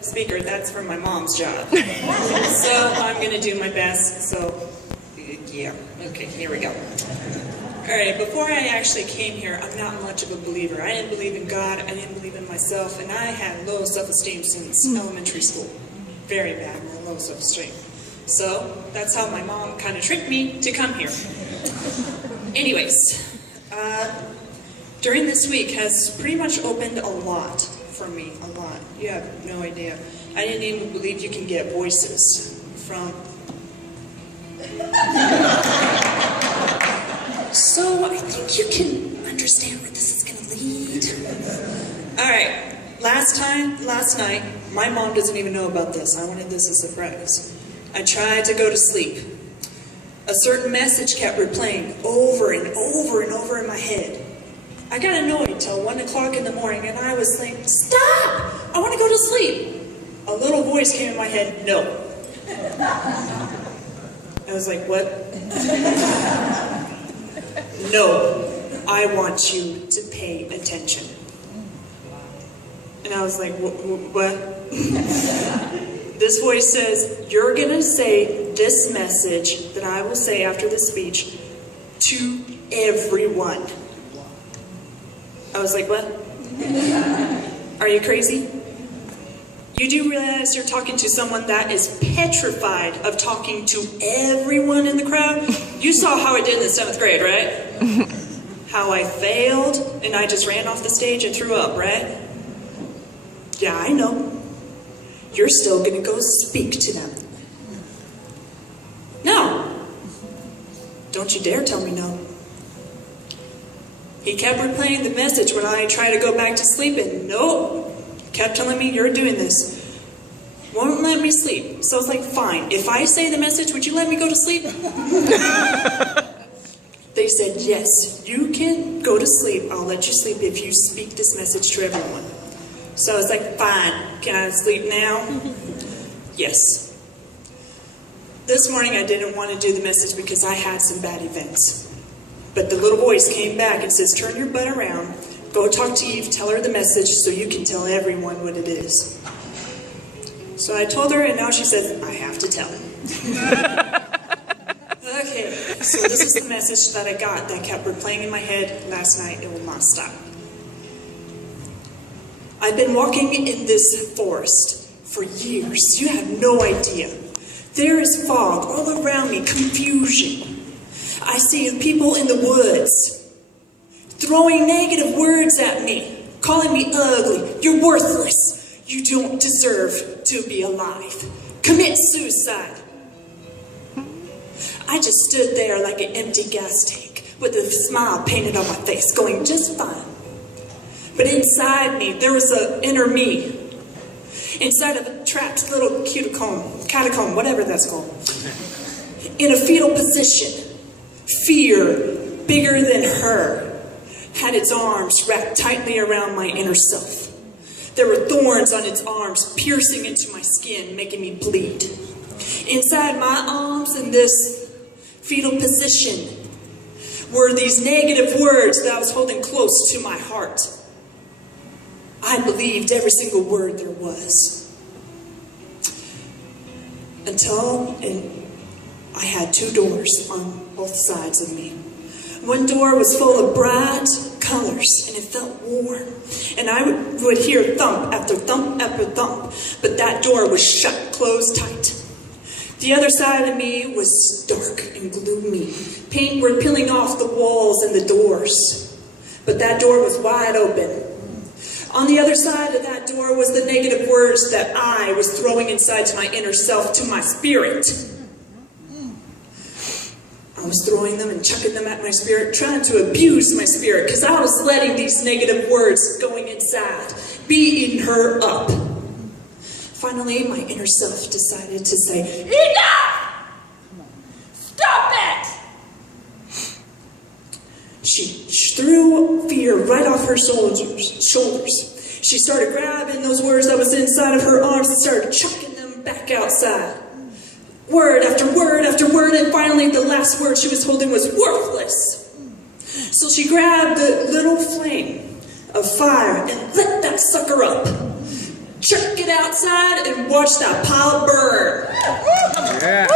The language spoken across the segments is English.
Speaker, that's for my mom's job. So I'm going to do my best. So, yeah. Okay, here we go. All right, before I actually came here, I'm not much of a believer. I didn't believe in God, I didn't believe in myself, and I had low self-esteem since elementary school. Very bad, low self-esteem. So that's how my mom kind of tricked me to come here. Anyways, during this week has pretty much opened a lot for me, a lot. You have no idea. I didn't even believe you can get voices from... So I think you can understand where this is going to lead. All right, last night, my mom doesn't even know about this. I wanted this as a surprise. I tried to go to sleep. A certain message kept replaying over and over and over in my head. I got annoyed till 1 o'clock in the morning, and I was like, stop! I want to go to sleep. A little voice came in my head, no. I was like, what? No, I want you to pay attention. And I was like, what? This voice says, you're going to say this message that I will say after the speech to everyone. I was like, what? Are you crazy? You do realize you're talking to someone that is petrified of talking to everyone in the crowd? You saw how I did in the 7th grade, right? How I failed and I just ran off the stage and threw up, right? Yeah, I know. You're still gonna go speak to them. No. Don't you dare tell me no. He kept replaying the message when I tried to go back to sleep, and nope. Kept telling me, you're doing this. Won't let me sleep. So I was like, fine. If I say the message, would you let me go to sleep? They said, yes, you can go to sleep. I'll let you sleep if you speak this message to everyone. So I was like, fine. Can I sleep now? Yes. This morning I didn't want to do the message because I had some bad events. But the little voice came back and says, turn your butt around. Go talk to Eve, tell her the message so you can tell everyone what it is. So I told her, and now she says, I have to tell him. Okay, so this is the message that I got that kept replaying in my head last night. It will not stop. I've been walking in this forest for years. You have no idea. There is fog all around me, confusion. I see people in the woods throwing negative words at me, calling me ugly, you're worthless, you don't deserve to be alive, commit suicide. I just stood there like an empty gas tank with a smile painted on my face, going just fine. But inside me, there was an inner me, inside of a trapped little catacomb, whatever that's called, in a fetal position. Fear, bigger than her, had its arms wrapped tightly around my inner self. There were thorns on its arms, piercing into my skin, making me bleed. Inside my arms, in this fetal position, were these negative words that I was holding close to my heart. I believed every single word there was. Until I had 2 doors on both sides of me. One door was full of bright colors, and it felt warm. And I would hear thump after thump after thump, but that door was shut, closed tight. The other side of me was dark and gloomy. Paint were peeling off the walls and the doors, but that door was wide open. On the other side of that door was the negative words that I was throwing inside to my inner self, to my spirit. I was throwing them and chucking them at my spirit, trying to abuse my spirit, because I was letting these negative words going inside, beating her up. Finally, my inner self decided to say, enough! Stop it! She threw fear right off her shoulders. She started grabbing those words that was inside of her arms and started chucking them back outside. Word after word after word, and finally the last word she was holding was worthless. So she grabbed the little flame of fire and lit that sucker up. Chuck it outside and watch that pile burn. Yeah.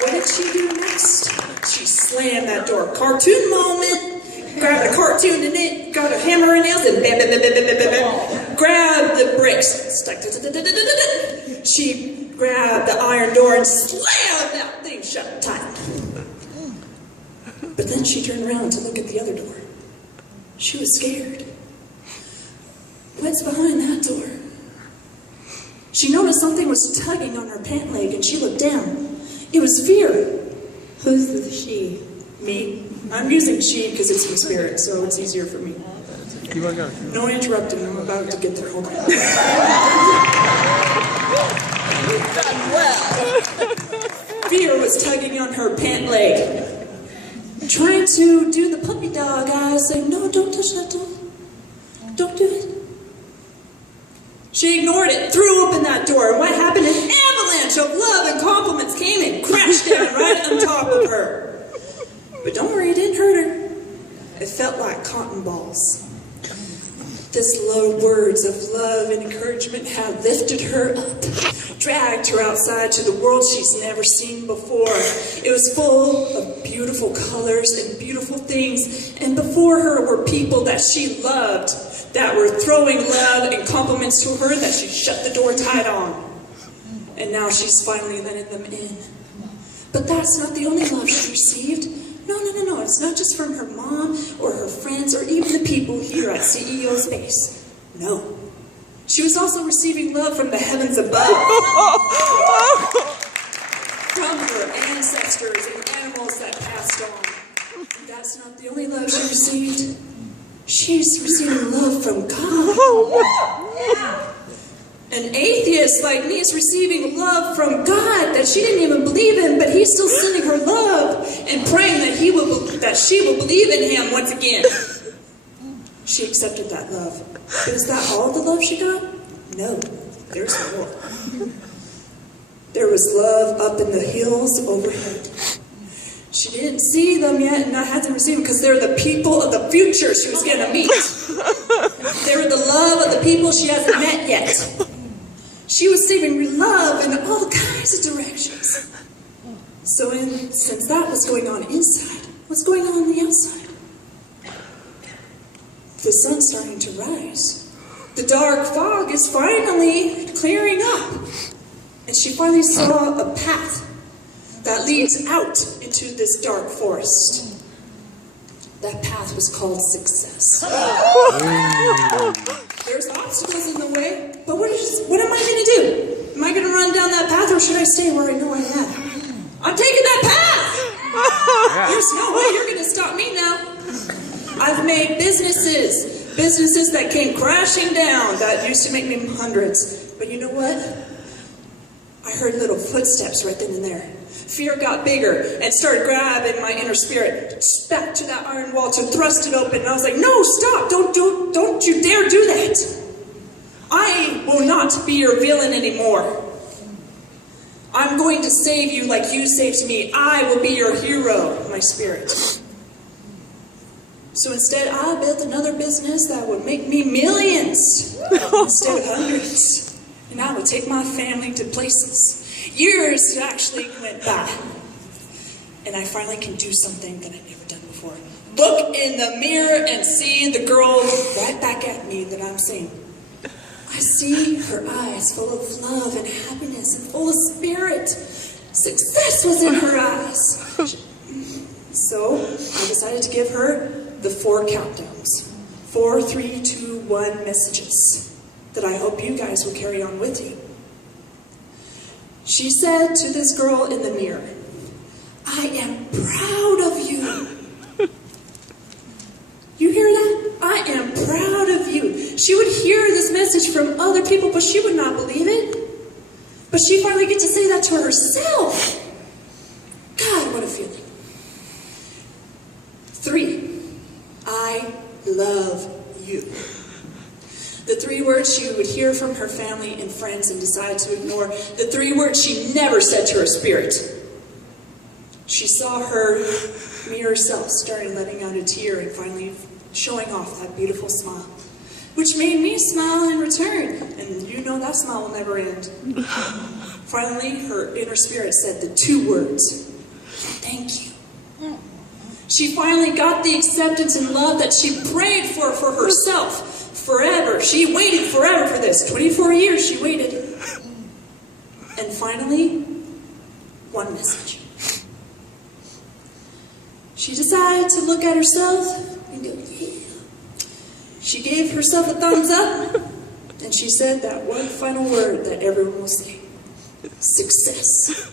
What did she do next? She slammed that door. Cartoon moment. Grabbed a cartoon in it, got a hammer and nails, and bam, bam, bam, bam, bam, bam, bam. Grabbed the bricks. Stuck. She grabbed the iron door and slammed that thing shut tight. But then she turned around to look at the other door. She was scared. What's behind that door? She noticed something was tugging on her pant leg, and she looked down. It was fear. Who's the she? Me. I'm using she because it's my spirit, so it's easier for me. No interrupting. I'm about to get there. Hold on. Fear was tugging on her pant leg, trying to do the puppy dog eyes, saying, "No, don't touch that door. Don't do it." She ignored it, threw open that door, and what happened? An avalanche of love and compliments came and crashed down right on top of her. But don't worry, it didn't hurt her. It felt like cotton balls. This low words of love and encouragement had lifted her up, dragged her outside to the world she's never seen before. It was full of beautiful colors and beautiful things, and before her were people that she loved, that were throwing love and compliments to her that she shut the door tight on. And now she's finally letting them in. But that's not the only love she received. No. It's not just from her mom or her friends or even the people here at CEO Space. No. She was also receiving love from the heavens above. From her ancestors and animals that passed on. And that's not the only love she received. She's receiving love from God. An atheist like me is receiving love from God that she didn't even believe in, but he's still sending her love and praying that she will believe in him once again. She accepted that love. But is that all the love she got? No, there's more. There was love up in the hills overhead. She didn't see them yet, and I had to receive them because they're the people of the future she was going to meet. They were the love of the people she hasn't met yet. She was receiving love in all kinds of directions. So since that was going on inside, what's going on the outside? The sun's starting to rise. The dark fog is finally clearing up. And she finally saw a path that leads out into this dark forest. That path was called success. There's obstacles in the way, but what am I going to do? Am I going to run down that path, or should I stay where I know I am? I'm taking that path! There's no way you're going to stop me now. I've made businesses that came crashing down, that used to make me hundreds. But you know what? I heard little footsteps right then and there. Fear got bigger and started grabbing my inner spirit back to that iron wall to thrust it open. And I was like, no, stop, don't you dare do that. I will not be your villain anymore. I'm going to save you like you saved me. I will be your hero, my spirit. So instead, I built another business that would make me millions instead of hundreds. And I would take my family to places. Years actually went by, and I finally can do something that I've never done before. Look in the mirror and see the girl right back at me that I'm seeing. I see her eyes full of love and happiness and full of spirit. Success was in her eyes. So I decided to give her the 4 countdowns. 4, 3, 2, 1 messages that I hope you guys will carry on with you. She said to this girl in the mirror, I am proud of you. You hear that? I am proud of you. She would hear this message from other people, but she would not believe it. But she finally gets to say that to herself. God, what a feeling. 3, I love you. The 3 words she would hear from her family and friends and decide to ignore. The 3 words she never said to her spirit. She saw her mirror self starting letting out a tear and finally showing off that beautiful smile. which made me smile in return. And you know that smile will never end. Finally, her inner spirit said the 2 words, thank you. She finally got the acceptance and love that she prayed for herself forever. She waited forever for this. 24 years she waited. And finally, one message. She decided to look at herself and go, yeah. She gave herself a thumbs up, and she said that one final word that everyone will say, success.